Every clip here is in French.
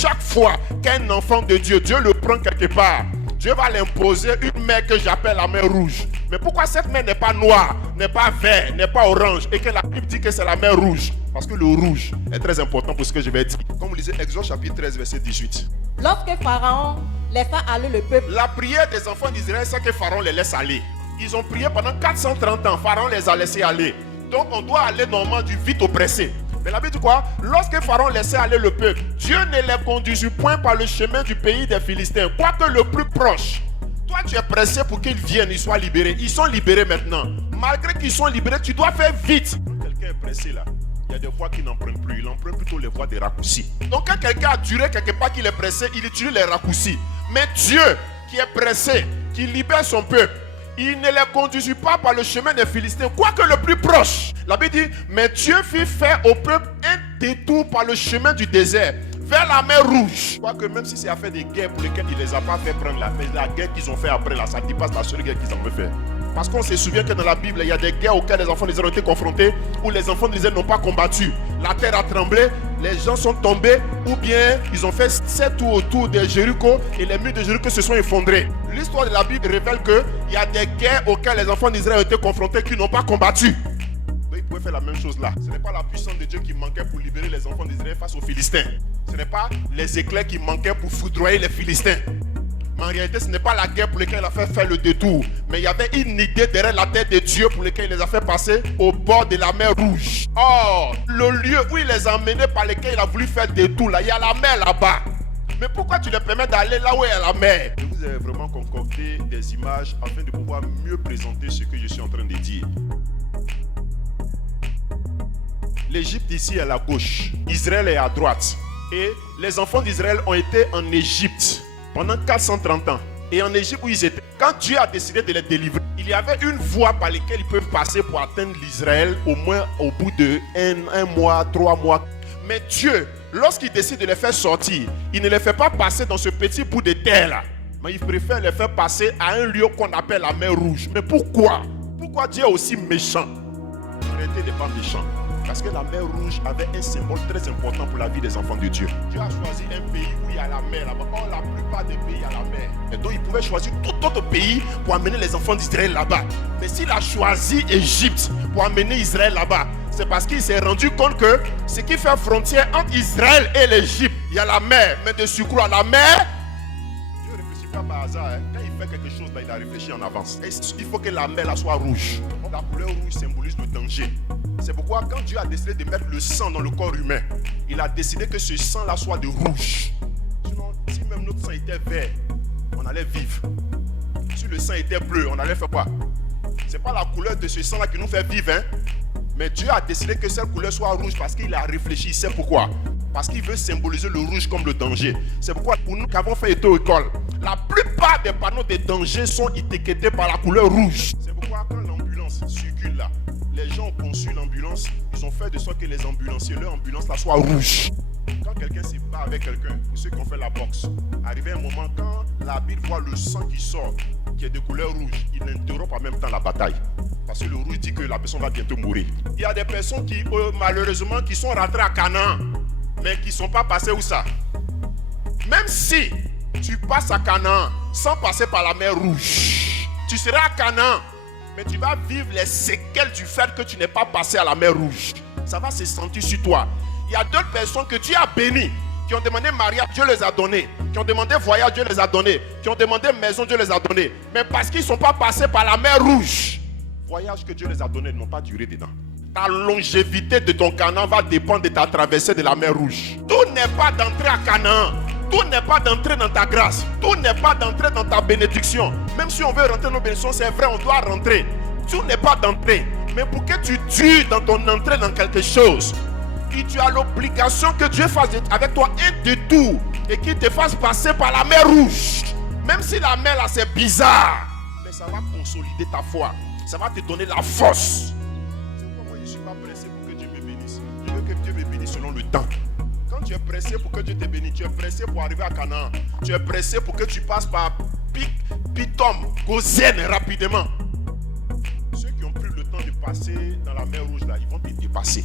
chaque fois qu'un enfant de Dieu le prend quelque part, Dieu va l'imposer une mer que j'appelle la mer rouge. Mais pourquoi cette mer n'est pas noire, n'est pas vert, n'est pas orange et que la Bible dit que c'est la mer rouge? Parce que le rouge est très important pour ce que je vais dire. Comme vous lisez Exode chapitre 13 verset 18. Lorsque Pharaon laissa aller le peuple, La prière des enfants d'Israël, c'est que Pharaon les laisse aller. Ils ont prié pendant 430 ans. Pharaon les a laissés aller. Donc on doit aller normalement du vite au pressé. Mais la Bible dit quoi? Lorsque Pharaon laissait aller le peuple, Dieu ne les conduisit point par le chemin du pays des Philistins, quoique le plus proche. Toi, tu es pressé pour qu'ils viennent, ils soient libérés. Ils sont libérés maintenant. Malgré qu'ils sont libérés, tu dois faire vite. Quand quelqu'un est pressé là, il y a des voies qu'il n'emprunte plus. Il emprunte plutôt les voies des raccourcis. Donc quand quelqu'un a duré quelque part qu'il est pressé, il utilise les raccourcis. Mais Dieu qui est pressé, qui libère son peuple, il ne les conduisit pas par le chemin des Philistins, quoique le plus proche. La Bible dit, mais Dieu fit faire au peuple un détour par le chemin du désert, vers la mer rouge. Quoique même si c'est affaire des guerres pour lesquelles il ne les a pas fait prendre là, mais la guerre qu'ils ont fait après là, ça dépasse la seule guerre qu'ils ont fait. Parce qu'on se souvient que dans la Bible, il y a des guerres auxquelles les enfants d'Israël ont été confrontés, où les enfants d'Israël n'ont pas combattu. La terre a tremblé, les gens sont tombés, ou bien ils ont fait 7 tours autour de Jéricho et les murs de Jéricho se sont effondrés. L'histoire de la Bible révèle qu'il y a des guerres auxquelles les enfants d'Israël ont été confrontés qui n'ont pas combattu. Donc ils pouvaient faire la même chose là. Ce n'est pas la puissance de Dieu qui manquait pour libérer les enfants d'Israël face aux Philistins. Ce n'est pas les éclairs qui manquaient pour foudroyer les Philistins. Mais en réalité, ce n'est pas la guerre pour laquelle il a fait faire le détour. Mais il y avait une idée derrière la tête de Dieu pour laquelle il les a fait passer au bord de la mer rouge. Or, le lieu où il les a emmenés par lequel il a voulu faire le détour, là, il y a la mer là-bas. Mais pourquoi tu les permets d'aller là où il y a la mer? Je vous ai vraiment concocté des images afin de pouvoir mieux présenter ce que je suis en train de dire. L'Égypte ici est à la gauche, Israël est à droite. Et les enfants d'Israël ont été en Égypte pendant 430 ans. Et en Égypte où ils étaient, quand Dieu a décidé de les délivrer, il y avait une voie par laquelle ils peuvent passer pour atteindre l'Israël au moins au bout de un mois, 3 mois. Mais Dieu, lorsqu'il décide de les faire sortir, il ne les fait pas passer dans ce petit bout de terre là. Mais il préfère les faire passer à un lieu qu'on appelle la mer rouge. Mais pourquoi? Pourquoi Dieu est aussi méchant? En réalité, il n'est pas méchant. Parce que la mer rouge avait un symbole très important pour la vie des enfants de Dieu. Dieu a choisi un pays où il y a la mer là-bas. Or, la plupart des pays, il y a la mer. Et donc, il pouvait choisir tout autre pays pour amener les enfants d'Israël là-bas. Mais s'il a choisi Égypte pour amener Israël là-bas, c'est parce qu'il s'est rendu compte que ce qui fait frontière entre Israël et l'Égypte, il y a la mer. Mais de surcroît, la mer, Dieu ne réfléchit pas par hasard. Quand il fait quelque chose, il a réfléchi en avance. Et il faut que la mer là soit rouge. La couleur rouge symbolise le danger. C'est pourquoi quand Dieu a décidé de mettre le sang dans le corps humain, il a décidé que ce sang-là soit de rouge. Sinon, si même notre sang était vert, on allait vivre. Si le sang était bleu, on allait faire quoi? C'est pas la couleur de ce sang-là qui nous fait vivre, hein? Mais Dieu a décidé que cette couleur soit rouge parce qu'il a réfléchi. C'est pourquoi? Parce qu'il veut symboliser le rouge comme le danger. C'est pourquoi pour nous qui avons fait école, la plupart des panneaux de danger sont étiquetés par la couleur rouge. C'est pourquoi quand l'ambulance circule là, les gens ont conçu l'ambulance, ils ont fait de sorte que les ambulanciers, leur ambulance là soit rouge. Quand quelqu'un se bat avec quelqu'un, pour ceux qui ont fait la boxe, arrivé un moment, quand l'arbitre voit le sang qui sort, qui est de couleur rouge, il interrompt en même temps la bataille. Parce que le rouge dit que la personne va bientôt mourir. Il y a des personnes qui, malheureusement, qui sont rentrées à Canaan, mais qui ne sont pas passées où ça? Même si tu passes à Canaan sans passer par la mer rouge, tu seras à Canaan, mais tu vas vivre les séquelles du fait que tu n'es pas passé à la mer rouge. Ça va se sentir sur toi. Il y a d'autres personnes que Dieu a bénies, qui ont demandé mariage, Dieu les a donnés. Qui ont demandé voyage, Dieu les a donnés. Qui ont demandé maison, Dieu les a donnés. Mais parce qu'ils ne sont pas passés par la mer rouge, voyage que Dieu les a donnés n'ont pas duré dedans. Ta longévité de ton Canaan va dépendre de ta traversée de la mer rouge. Tout n'est pas d'entrer à Canaan. Tout n'est pas d'entrer dans ta grâce. Tout n'est pas d'entrer dans ta bénédiction. Même si on veut rentrer dans nos bénédictions, c'est vrai, on doit rentrer. Tout n'est pas d'entrer. Mais pour que tu dures dans ton entrée dans quelque chose, et tu as l'obligation que Dieu fasse avec toi un détour et qu'il te fasse passer par la mer rouge. Même si la mer là c'est bizarre, mais ça va consolider ta foi. Ça va te donner la force. C'est pourquoi moi je ne suis pas pressé pour que Dieu me bénisse. Je veux que Dieu me bénisse selon le temps. Quand tu es pressé pour que Dieu te bénisse, tu es pressé pour arriver à Canaan. Tu es pressé pour que tu passes par Pitom, Gozen rapidement. Ceux qui ont pris le temps de passer dans la mer rouge là, ils vont te dépasser.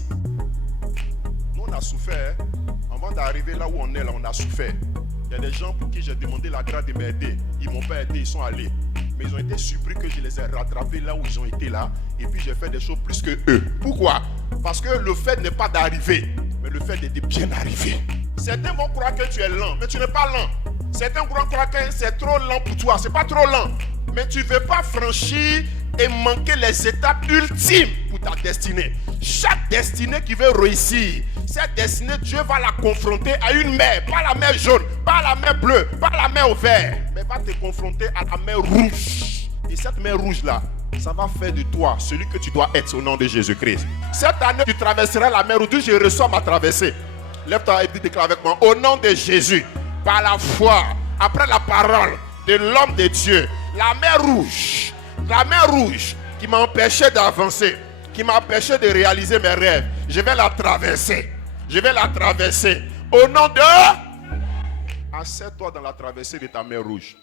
Nous on a souffert. On Avant d'arriver là où on est, là, on a souffert. Il y a des gens pour qui j'ai demandé la grâce de m'aider. Ils ne m'ont pas aidé, ils sont allés. Mais ils ont été surpris que je les ai rattrapés là où ils ont été là. Et puis j'ai fait des choses plus que eux. Pourquoi? Parce que le fait n'est pas d'arriver, mais le fait d'être bien arrivé. Certains vont croire que tu es lent, mais tu n'es pas lent. Certains vont croire que c'est trop lent pour toi. C'est pas trop lent. Mais tu ne veux pas franchir et manquer les étapes ultimes pour ta destinée. Chaque destinée qui veut réussir, cette destinée, Dieu va la confronter à une mer. Pas la mer jaune, pas la mer bleue, pas la mer verte, mais va te confronter à la mer rouge. Et cette mer rouge-là, ça va faire de toi celui que tu dois être au nom de Jésus-Christ. Cette année, tu traverseras la mer rouge. Je reçois ma traversée. Lève-toi et déclare avec moi. Au nom de Jésus, par la foi, après la parole de l'homme de Dieu, la mer rouge qui m'a empêché d'avancer, qui m'a empêché de réaliser mes rêves, je vais la traverser. Je vais la traverser. Au nom de... Assieds-toi dans la traversée de ta mer rouge.